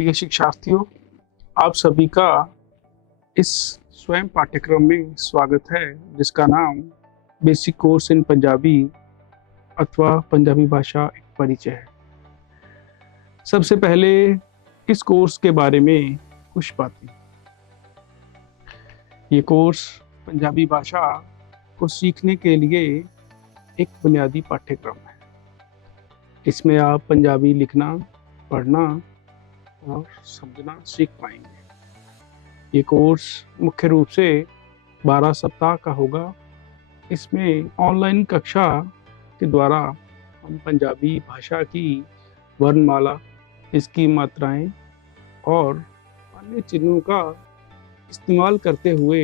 प्रिय शिक्षार्थियों, आप सभी का इस स्वयं पाठ्यक्रम में स्वागत है, जिसका नाम बेसिक कोर्स इन पंजाबी अथवा पंजाबी भाषा एक परिचय है। सबसे पहले इस कोर्स के बारे में कुछ बातें। ये कोर्स पंजाबी भाषा को सीखने के लिए एक बुनियादी पाठ्यक्रम है। इसमें आप पंजाबी लिखना, पढ़ना और समझना सीख पाएंगे। ये कोर्स मुख्य रूप से 12 सप्ताह का होगा। इसमें ऑनलाइन कक्षा के द्वारा हम पंजाबी भाषा की वर्णमाला, इसकी मात्राएं और अन्य चिन्हों का इस्तेमाल करते हुए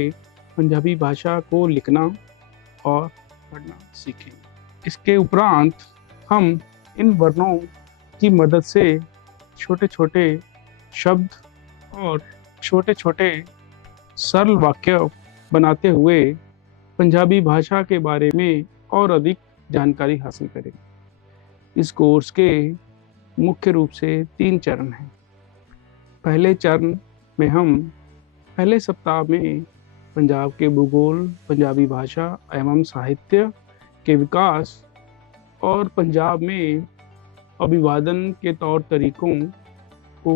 पंजाबी भाषा को लिखना और पढ़ना सीखेंगे। इसके उपरांत हम इन वर्णों की मदद से छोटे छोटे शब्द और छोटे छोटे सरल वाक्य बनाते हुए पंजाबी भाषा के बारे में और अधिक जानकारी हासिल करेंगे। इस कोर्स के मुख्य रूप से 3 चरण हैं। पहले चरण में हम पहले सप्ताह में पंजाब के भूगोल, पंजाबी भाषा एवं साहित्य के विकास और पंजाब में अभिवादन के तौर तरीकों को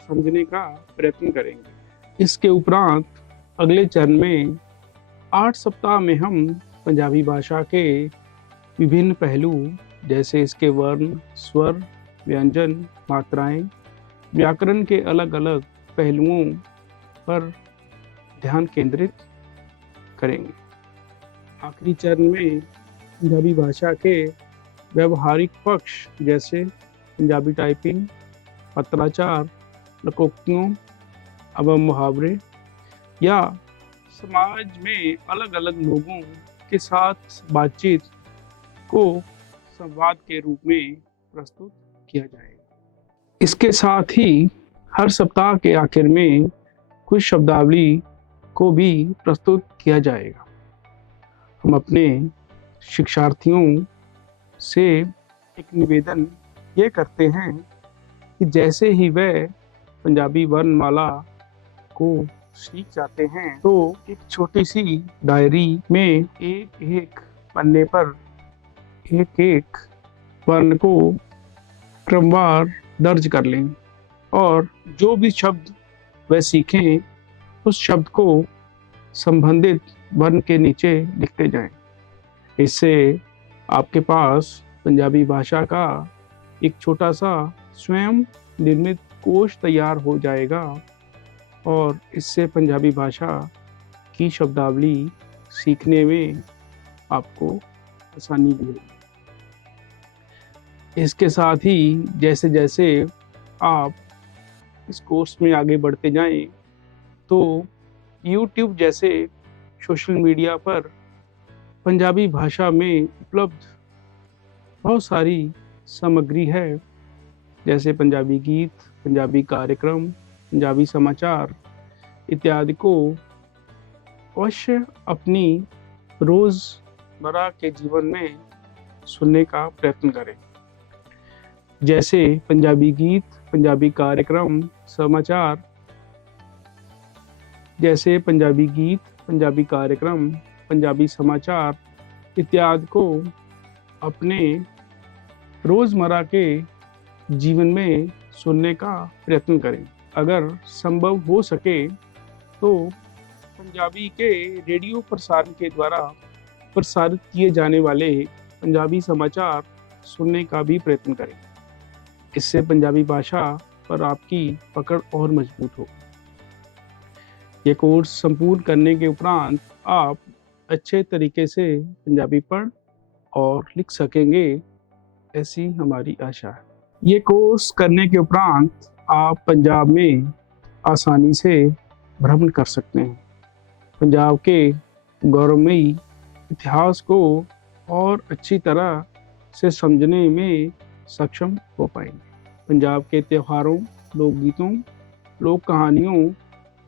समझने का प्रयत्न करेंगे। इसके उपरांत अगले चरण में 8 सप्ताह में हम पंजाबी भाषा के विभिन्न पहलू, जैसे इसके वर्ण, स्वर, व्यंजन, मात्राएं, व्याकरण के अलग अलग पहलुओं पर ध्यान केंद्रित करेंगे। आखिरी चरण में पंजाबी भाषा के व्यवहारिक पक्ष, जैसे पंजाबी टाइपिंग, पत्राचार, लोकोक्तियों एवं मुहावरे या समाज में अलग अलग लोगों के साथ बातचीत को संवाद के रूप में प्रस्तुत किया जाएगा। इसके साथ ही हर सप्ताह के आखिर में कुछ शब्दावली को भी प्रस्तुत किया जाएगा। हम अपने शिक्षार्थियों से एक निवेदन ये करते हैं कि जैसे ही वह पंजाबी वर्णमाला को सीख जाते हैं तो एक छोटी सी डायरी में एक एक पन्ने पर एक एक वर्ण को क्रमवार दर्ज कर लें और जो भी शब्द वह सीखें उस शब्द को संबंधित वर्ण के नीचे लिखते जाएं। इससे आपके पास पंजाबी भाषा का एक छोटा सा स्वयं निर्मित कोश तैयार हो जाएगा और इससे पंजाबी भाषा की शब्दावली सीखने में आपको आसानी भी होगी। इसके साथ ही जैसे जैसे आप इस कोर्स में आगे बढ़ते जाएं तो YouTube जैसे सोशल मीडिया पर पंजाबी भाषा में उपलब्ध बहुत सारी सामग्री है, जैसे पंजाबी गीत, पंजाबी कार्यक्रम, पंजाबी समाचार इत्यादि को अवश्य अपनी रोज़मर्रा के जीवन में सुनने का प्रयत्न करें। जैसे पंजाबी गीत, पंजाबी कार्यक्रम, समाचार, जैसे पंजाबी गीत, पंजाबी कार्यक्रम, पंजाबी समाचार इत्यादि को अपने रोज़मर्रा के जीवन में सुनने का प्रयत्न करें। अगर संभव हो सके तो पंजाबी के रेडियो प्रसारण के द्वारा प्रसारित किए जाने वाले पंजाबी समाचार सुनने का भी प्रयत्न करें। इससे पंजाबी भाषा पर आपकी पकड़ और मजबूत हो। ये कोर्स संपूर्ण करने के उपरांत आप अच्छे तरीके से पंजाबी पढ़ और लिख सकेंगे, ऐसी हमारी आशा है। ये कोर्स करने के उपरांत आप पंजाब में आसानी से भ्रमण कर सकते हैं। पंजाब के गौरवमयी इतिहास को और अच्छी तरह से समझने में सक्षम हो पाएंगे। पंजाब के त्योहारों, लोकगीतों, लोक कहानियों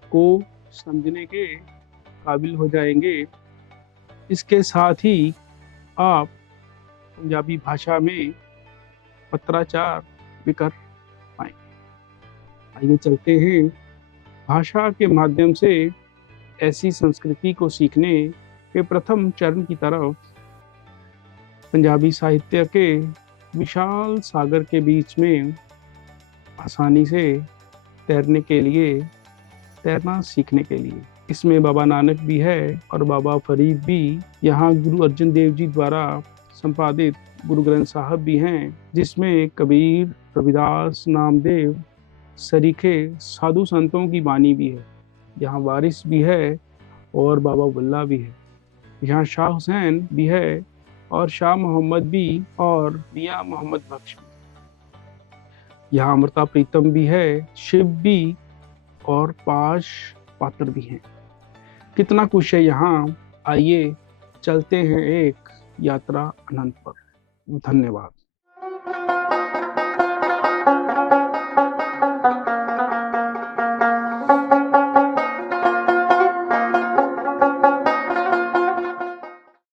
को समझने के काबिल हो जाएंगे। इसके साथ ही आप पंजाबी भाषा में पत्राचार भी कर पाएंगे। आइए चलते हैं भाषा के माध्यम से ऐसी संस्कृति को सीखने के प्रथम चरण की तरफ। पंजाबी साहित्य के विशाल सागर के बीच में आसानी से तैरना सीखने के लिए इसमें बाबा नानक भी है और बाबा फरीद भी। यहाँ गुरु अर्जन देव जी द्वारा संपादित गुरु ग्रंथ साहब भी हैं, जिसमें कबीर, रविदास, नामदेव सरीखे साधु संतों की वाणी भी है। यहाँ वारिस भी है और बाबा बुल्ला भी है। यहाँ शाह हुसैन भी है और शाह मोहम्मद भी और मियाँ मोहम्मद बख्श भी। यहाँ अमृता प्रीतम भी है, शिव भी और पाश पात्र भी हैं। कितना कुछ है यहाँ। आइए चलते हैं एक यात्रा अनंत पर। धन्यवाद।